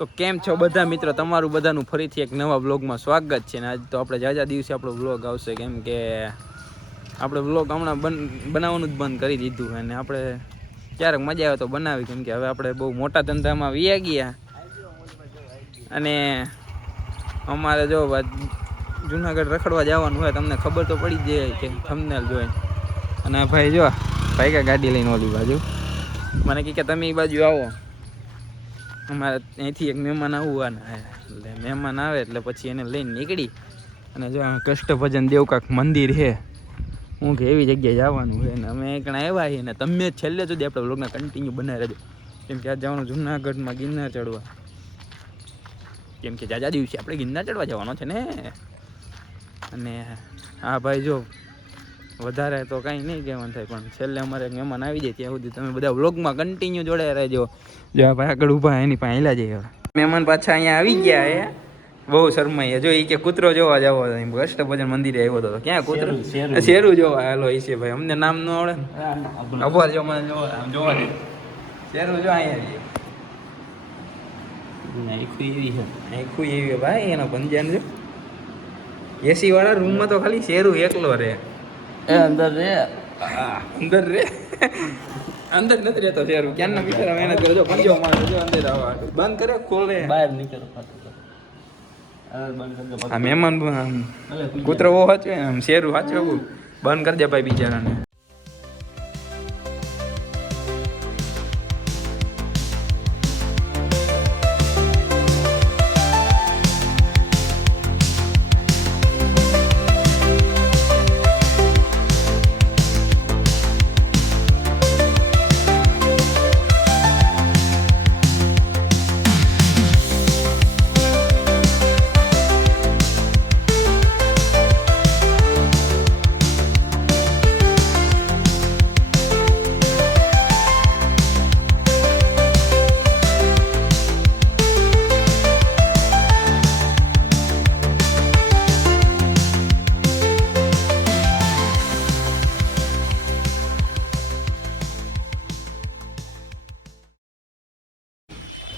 તો કેમ છો બધા મિત્રો? તમારું બધાનું ફરીથી એક નવા બ્લોગમાં સ્વાગત છે ને આજ તો આપણે જાજા દિવસે આપણો બ્લોગ આવશે કેમ કે આપણે બ્લોગ હમણાં બન, બનાવવાનું જ બંધ કરી દીધું અને આપણે ક્યારેક મજા આવે તો બનાવી કેમ કે હવે આપણે બહુ મોટા ધંધામાં વ્યા ગયા. અને અમારે જો જુનાગઢ રખડવા જવાનું હોય તમને ખબર તો પડી જાય કે થંબનેલ જોઈ અને ભાઈ જો ભાઈ ગાડી લઈને ઓલી બાજુ. મને કે તમે એ બાજુ આવો. અમારે અહીંથી એક મહેમાન આવવાના એટલે મહેમાન આવે એટલે પછી એને લઈને નીકળી. અને જો આ કષ્ટભજન દેવકાક મંદિર છે હું કે એવી જગ્યાએ જવાનું છે ને અમે એકણા આવ્યા છીએ ને તમે છેલ્લે સુધી આપણે વ્લોગને કન્ટિન્યુ બનાવી રહેજો. કેમ કે આ જવાનું જુનાગઢમાં ગિરનાર ચડવા. કેમ કે જાજા દિવસે આપણે ગિરનાર ચડવા જવાનો છે ને. અને હા ભાઈ જો વધારે તો કાંઈ નહીં કહેવાનું થાય પણ છેલ્લે અમારે મહેમાન આવી જાય ત્યાં સુધી તમે બધા વ્લોગમાં કન્ટિન્યુ જોડાયા રહેજો. જો આ ભાઈ આગળ ઊભા એની પાસે હેલા જઈએ મહેમાન પાછા અહીંયા આવી ગયા એ બહુ શરમાઈ જો એ કે કૂતરો જોવા જાવ અષ્ટભજન મંદિરે આવ્યો હતો ક્યાં કૂતરો? શેરું જોવા હાલો એ છે ભાઈ. અમને નામ ન આવડે ને. અભર જો મને જોવા જોવા દે. શેરું જો અહીંયા એવી ભાઈ એનો પંજાન જો. એસી વાળા રૂમમાં તો ખાલી શેરું એકલો રે એ અંદર રે અંદર રે અંદર નથી રહેતો શેરું ક્યાંના બિચારા મહેનત કરજો પંજો મારે જો અંદર આવવા બંધ કરે ખોલે બહાર નીકળો આ મહેમાન કૂતરો સાચવે આમ શેરું સાચવું બંધ કરી દે ભાઈ બિચારાને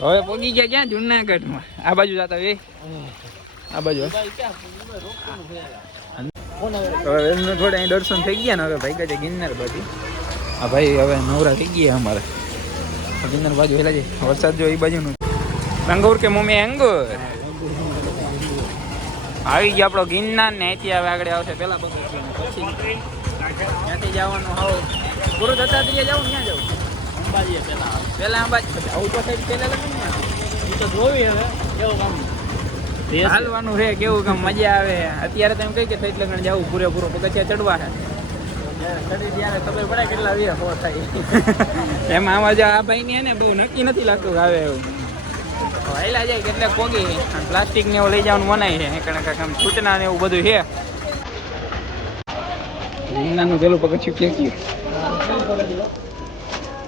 હવે પોગી ગયા ક્યાં જુનાગઢમાં? આ બાજુ જતા એ આ બાજુ હવે એમનું થોડે અહીં દર્શન થઈ ગયા ને હવે ભાઈ કહે ગિરનાર બાજુ. આ ભાઈ હવે નવરા થઈ ગયા અમારે. ગિરનાર બાજુ હેલા છે. વરસાદ જો એ બાજુનું. અંગુર કે મમ્મી અંગુર? આવી ગયા આપણો ગિરનાર ને અહીંથી હવે આગળ આવશે પેલા પછી ત્યાંથી જવાનું હાવ. પૂરું ક્યાં જવું અંબાજીએ પેલા પેલા અંબાજી. આવું લગન ને. એ તો જોવી હવે કેવું કામ. હાલવાનું છે કેવું કામ મજા આવે. અત્યારે તમે કઈ કે થઈ લગન જવું પૂરેપૂરો પગથિયા ચડવા છે. એમાં આમાં જો આ ભાઈ ને બહુ નક્કી નથી લાગતું આવે એવું. વહેલા જાય કેટલે પોગી. પ્લાસ્ટિક ને એવું લઈ જવાનું મનાય છે. કારણ કે આમ સૂચના ને એવું બધું છે. રીંગણાનું પેલું પગથિયું કે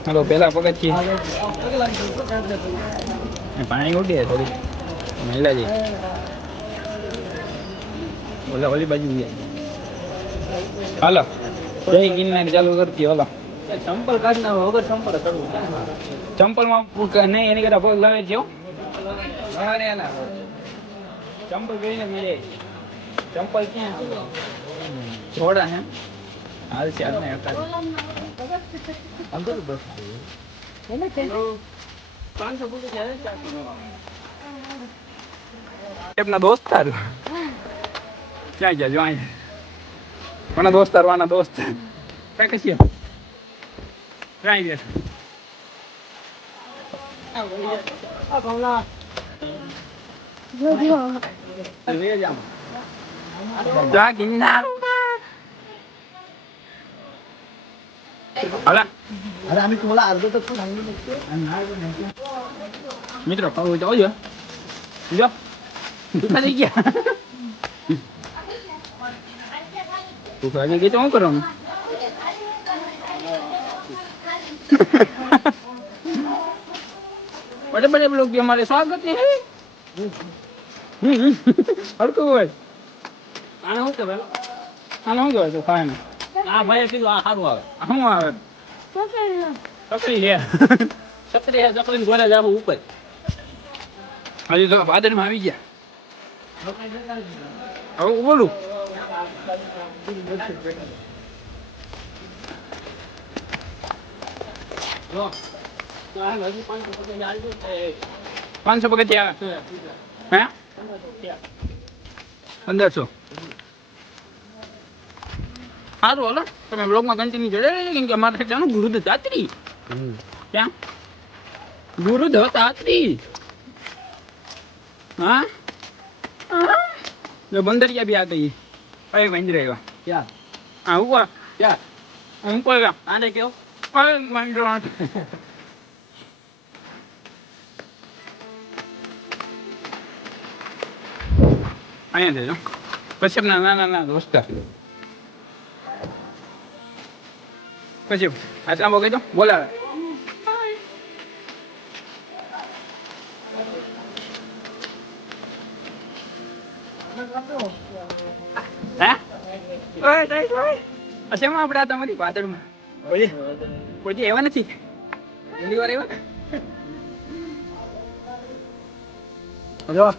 હાલો પેલા પગથિયે. પાણી ઉડે થોડી. મહિલા જઈ ઓલા ઓલી બાજુ ગયા. હાલો. જય ગિરનાર ચાલુ કરતી હાલો. ચંપલ કાઢ ના વગર ચંપલ કરવું નહીં એની કરતા પગ લાવે છે. ચંપલ આવી. ચંપલ ક્યાં? જોડા હે. હાલ ચાલ ને અંકલ બસ એને કે પાંચસો ફૂટ એમના દોસ્તાર ક્યાં ગયા જો અહીંયા મને દોસ્તાર વાના દોસ્ત ક્યાં કે છીએ ક્યાં ગયા આ કોમલા જો જો આ વે જામ જા ગિન્ના अरे आम्ही तुम्हाला अर्ध तत्व सांगितलं मित्र पाहू जाऊ द्या तू खाली घेतो હું કરો बड़े बड़े लोग भी हमारे स्वागत है और को હોય આને શું કહેવાય આને શું કહેવાય તો ખાય ને આ ભાઈ કીધું આ સારું આવે શું આવે ચકરી છે. છત્રી હે ચકરી ગોળા જાવ ઉપર. હજી તો વાદળમાં આવી ગયા. હવે બોલું? પાંચસો પગથિયા હે? પંદરસો. સારું હાલો. તમે બ્લોગમાં કન્ટિન્યુ જોડે કેમ કે અમારે જવાનું ગુરુ દત્તાત્રી ક્યાં? ગુરુદ દત્તાત્રી હા? હા? જો બંદરિયા બી આ ગઈ કઈ બંધ આવ્યા ક્યાં? હા ઉપર ક્યાં? હું કોઈ ગયા આને કેવો કઈ રહ્યો અહીંયા દેજો પછી ના નાના ના દોસ્તાર કશ્યપ આટલા બો કહી દો બોલાવે. અસેમાં આપણે આ તમારી પાતળમાં ઓય કોઈ એવા નથી. પહેલી વાર એવા? જો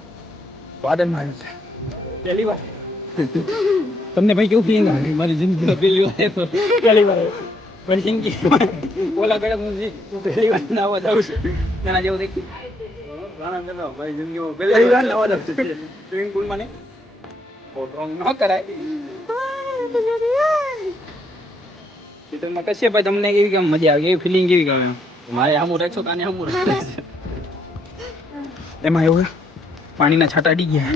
પાતળમાં આવ્યું છે. પહેલી વાર. તમને ભાઈ કેવું ફીલિંગ આવે મારી જિંદગીમાં પહેલી વાર. પહેલી વાર આવ્યો. મારી ઓલા ગળે હું પહેલી વાર નાવા જાઉં છું. તેના જેવું દેખી. મારી જિંદગીમાં પહેલી વાર નાવા જાઉં છું. સ્વિમિંગ પુલમાં ને રોંગ ન કરાય. શીતળમાં કશે ભાઈ તમને કેવી કેમ મજા આવે એવી ફિલિંગ કેવી ગમે? મારે આમું રાખશો કાને આમું રાખશો એમાં એવું પાણીના છાંટા અડી ગયા.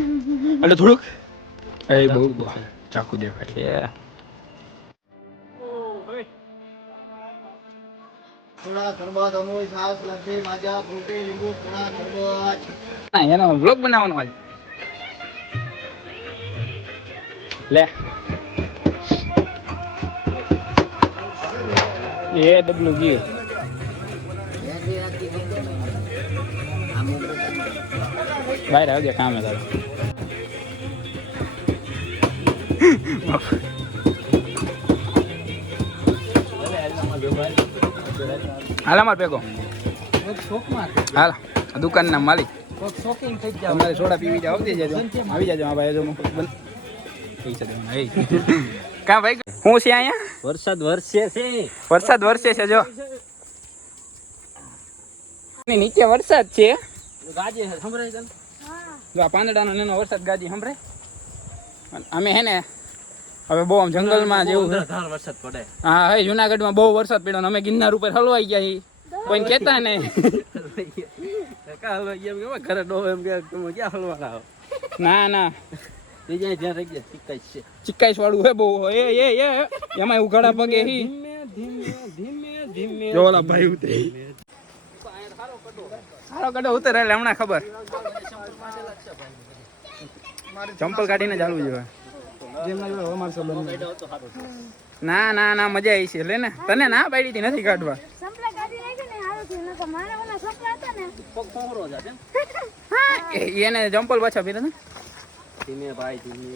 એટલે થોડુંક? એ બહુ બહુ ચાકુ દેખાય. એનો બ્લોગ બનાવવાનો હોય. લે. એ ડબલું ગયું. બહાર આવજે કામે તારે. હાલ અમાર ભેગો. હાલ આ દુકાનના માલિક. તમારે સોડા પીવી જાવ આવતી જજો. આવી જાજો આ ભાઈ જો કા ભાઈ? હું છે અહીંયા? વરસાદ વરસે છે. વરસાદ વરસે છે જો. ની નીચે વરસાદ છે. ગાજે છે સંભળાય જો આ પાંદડાનો નેનો વરસાદ ગાજી સંભળાય. અમે હે ને હવે બહુ આમ જંગલમાં જેવું. વરસાદ પડે. હા હે જુનાગઢમાં બહુ વરસાદ પડ્યો અમે ગિરનાર ઉપર હલવાઈ ગયા છીએ કેતા નહીં. ઘરે ડો એમ કે તમે ક્યાં હલવાના હો? ના ના. શીખાય વાળું હે બહુ એ એ એ. એમાં ઉઘાડા પગે હી. ધીમે ધીમે ધીમે ધીમે જો ઓલા ભાઈ ઉતરે. સારો કડો ઉતરે એટલે હમણાં ખબર. ચંપલ કાઢીને ચાલુ જોઈએ. ના ના ના મજા આવી છે. લે ને. તને ના પાડી હતી નથી કાઢવા. ને ને. એને ચંપલ પાછા પીધા ને? ધીમે ભાઈ ધીમે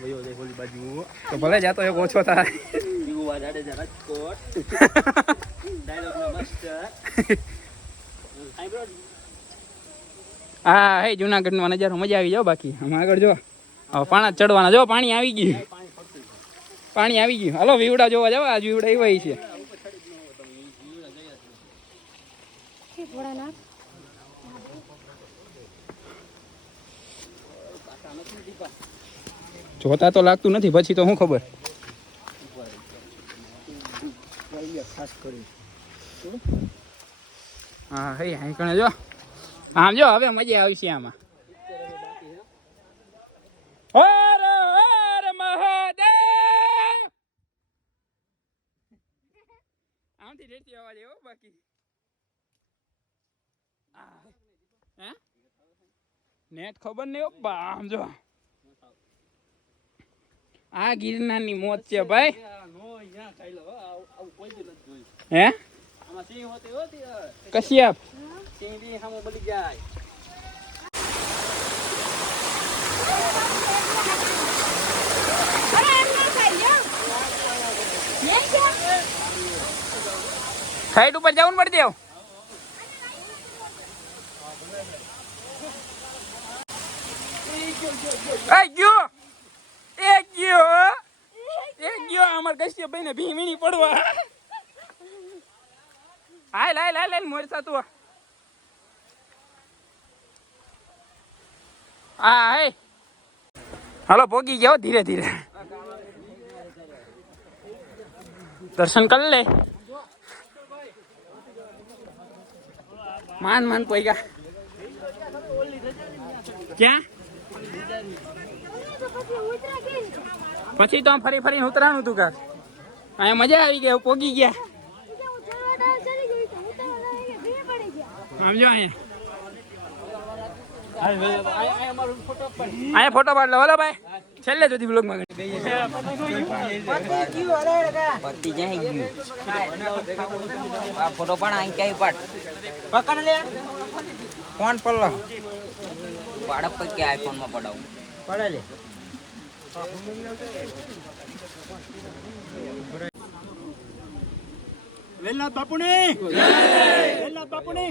વયો જાય ઓલી બાજુ. તો ભલે જાતો એક ઓછો થાય. હા જાડેજા રાજકોટ. ડાયલોગ નો માસ્ટર હા હે જુનાગઢમાં નજારો મજા આવી જાવ બાકી. આમાં આગળ જો. પાણા ચડવાના. જો પાણી આવી ગયું. પાણી આવી ગયું. હાલો, વીવડા જોવા જવા. આજ વીવડા એવા છે. જોતા તો લાગતું નથી, પછી તો શું ખબર? હા, હે હાઈ કણે જો. આમ જો, હવે મજા આવશે આમાં હર હર મહાદેવ રેતી અવાજ બાકી નેટ ખબર નહીં બા આમ જો. આ ગિરનારની મોત છે, ભાઈ. નથી હે? કશ્યપ સિંહ બી સામે બોલી જાય અરે એમ ના ખાઈ લ્યો નહીં જા સાઈડ ઉપર જવું પડી દેવ ગયો. એ ગયો. એ ગયો. અમાર કશ્યપ ભાઈ ને ભીમીની પડવા. હાલ હાલ હાલ હાલ, મોર તું હા હે હાલો પોગી જાઓ ધીરે ધીરે. દર્શન કરી લે. માન માન પોઈગા ક્યાં? પછી તો આમ ફરી ફરીને ઉતરાનું તું ઘર. અહીંયા મજા આવી ગઈ પોગી ગયા. સમજો હું ચડવા ચડી ગઈ તો ઉતરવા લાગી કે ભીડ પડી ગયા સમજો અહીંયા અહીંયા ફોટો પાડ લો હલો ભાઈ. છેલ્લે સુધી બ્લોગમાં પતિ જઈ ગયું આ ફોટો પણ અહીં ક્યાંય પાડ. પકડ લે. ફોન પર લો. પાડપ પર કે આઈફોનમાં પડાવું. પડે લે. વેલનાથ બાપુની. વેલા બાપુની.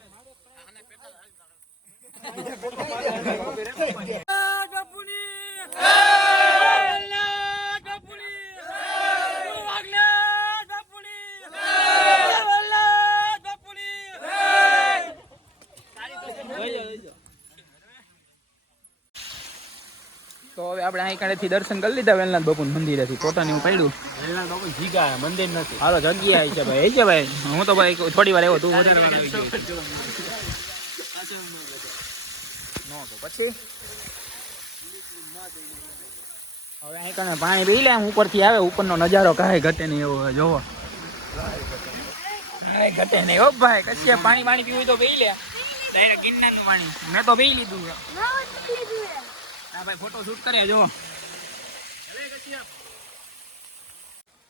હવે આપણે અહીં કણેથી દર્શન કરી લીધા વેલનાથ બાપુ મંદિરેથી. ફોટાની હું પડ્યું. વેલનાથ બાપુ જીગા મંદિર નથી. હાલો જગ્યા છે ભાઈ. છે ભાઈ. હું તો ભાઈ થોડી વાર આવ્યો તું વધારે તો પછી હવે અહીં કણે પાણી પી લે ઉપરથી આવે ઉપરનો નજારો કાંઈ ઘટે નહીં એવો જોવો. કાંઈ ઘટે નહીં હો ભાઈ કશે પાણી પાણી પીવું તો પી લે. ડાયરેક્ટ ગિરનારનું પાણી મેં તો પી લીધું ના હોય તો લીધું હે. હા ભાઈ ફોટો શૂટ કરે જો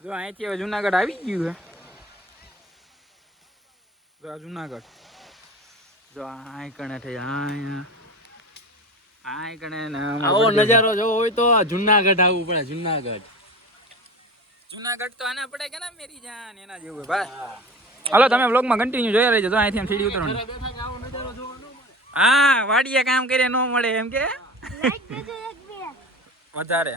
જો અહીંથી હવે જુનાગઢ આવી ગયું હે જો આ જુનાગઢ. જો આ કણે થઈ આ આવો નજારો જોવો હોય તો જુનાગઢ આવવું પડે જુનાગઢ. જુનાગઢ તો આના પડે કે ના મેરી જાન એના જેવું ભાઈ. હાલો તમે વ્લોગમાં કન્ટિન્યુ જોયા રહેજો તો અહીંથી સીડી ઉતરવાનું. હા વાડીએ કામ કરીએ ન મળે એમ કે? લાઈક દેજો એક બે વધારે.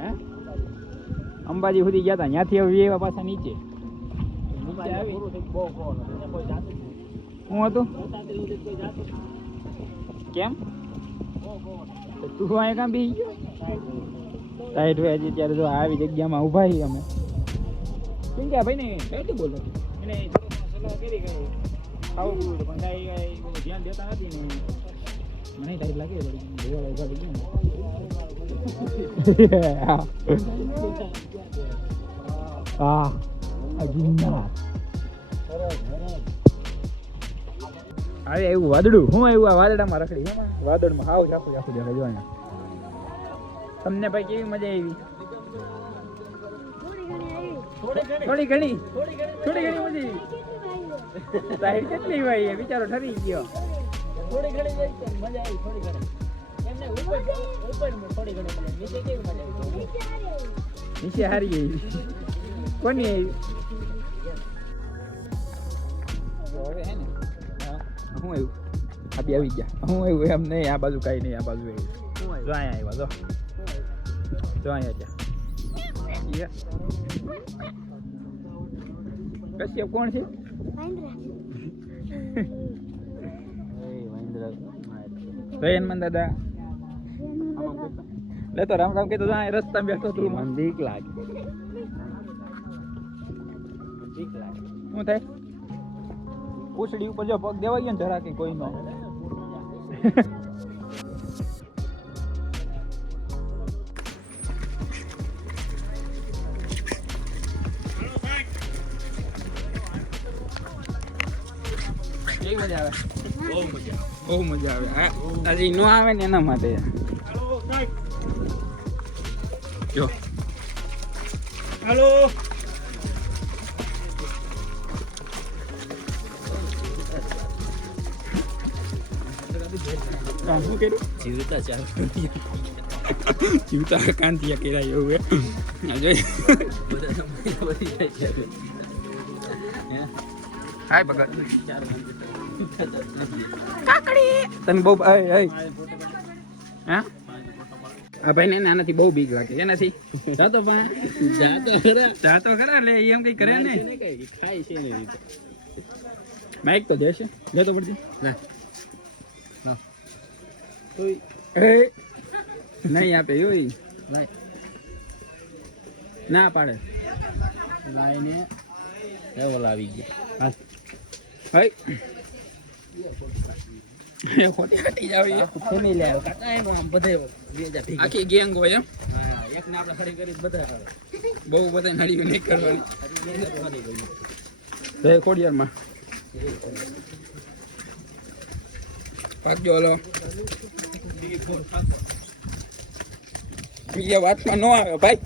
હે? અંબાજી. સુધી ગયા હતા ત્યાંથી હવે એવા પાછા નીચે. હું હતું? કેમ? તું અહીંયા કામ બી ગયો? સાઈડ હોય. હજી ત્યારે જો આવી જગ્યામાં ઊભા છીએ અમે. કેમ કે આ કઈ તું બોલો એને સલાહ કરી ગઈ. ખાવું પણ કાંઈ કાંઈ ધ્યાન દેતા નથી ને. મને ટાઈપ લાગે વળી ભેગા ઊભા થઈ ગયા હા આ જિંદાબાદ આવે એવું વાદળું, હું આવ્યું આ વાદળામાં રખડી વાદળમાં હાવ ચાકુ ચાકુ દેખાય, જો તમને ભાઈ કેવી મજા આવી? થોડી ઘણી થોડી ઘણી મજા સાઈડ કેટલી ભાઈ બિચારો ઠરી ગયો થોડી ઘણી મજા આવી થોડી ઘણી નીચે હારી ગઈ. કોની આવી? હવે હે ને હું. આવ્યું? આ બી આવી ગયા. હું આવ્યું એમ નહીં આ બાજુ કાંઈ નહીં આ બાજુ આવ્યું? જો અહીંયા આવ્યા જો. જો અહીંયા ગયા. કશ્યપ કોણ છે? જયન દાદા. લે તો રામ રામ કહેતો જાય રસ્તા બેઠો તું મને બીક લાગે. બીક લાગે. શું થાય? પૂછડી ઉપર જો પગ દેવાઈ ગયો ને જરા કે કોઈનો. બહુ મજા આવે. બહુ મજા આવે. હજી ન આવે ને એના માટે. હાલો કામ શું કર્યું જીવતા ચાલ જીવતા કાંતિયા કર્યા એવું હે આ જોઈ હાય ભગત કાકડી તને બહુ અય અય હા આ ભાઈ ને આનાથી બહુ બીક લાગે એનાથી. જાતો પણ. જાતો ખરા. જાતો ખરા લે એમ કઈ કરે ને ખાય છે ને માઇક તો. જશે. લેતો પડશે ના એ. નહીં આપે એવું લાય. ના પાડે. લાઈને લેવલ આવી ગયા. હાય બહુ બધા નડીઓ નહીં કરવાની. ખોડિયારમાં. ભાગજો હલો. બીજા વાતમાં ન આવે ભાઈ.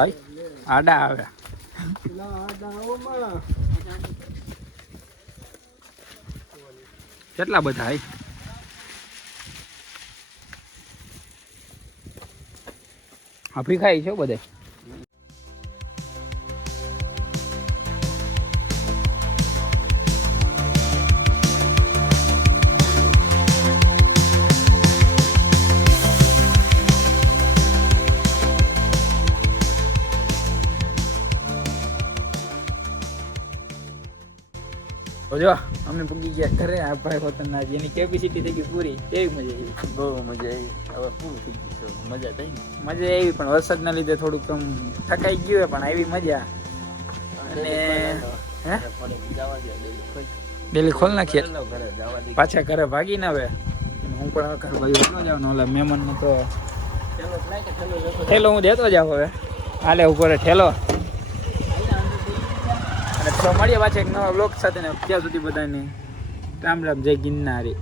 ભાઈ આડા આવે કેટલા બધા ભાઈ આપણી ખાઈ છે બધે તો જો અમે પૂગી ગયા ઘરે. આ ભાઈ હોતનના જેની કેપેસિટી થઈ ગઈ પૂરી એવી મજા આવી. બહુ મજા આવી. હવે પૂરું થઈ ગયું મજા થઈ મજા આવી પણ વરસાદના લીધે થોડુંક આમ થકાઈ ગયું પણ આવી મજા. અને ડેલી ખોલ નાખીએ. પાછા ઘરે ભાગી ના આવે હું પણ ઘર બાજુ ન જાઉં ને ઓલા મહેમાનને તો ઠેલો હું દેતો જાઉં હવે. હાલે ઉપર ઠેલો. તો મળીએ પાછા એક નવા બ્લોગ સાથે ને ત્યાં સુધી બધાને રામ રામ, જય ગિરનારી.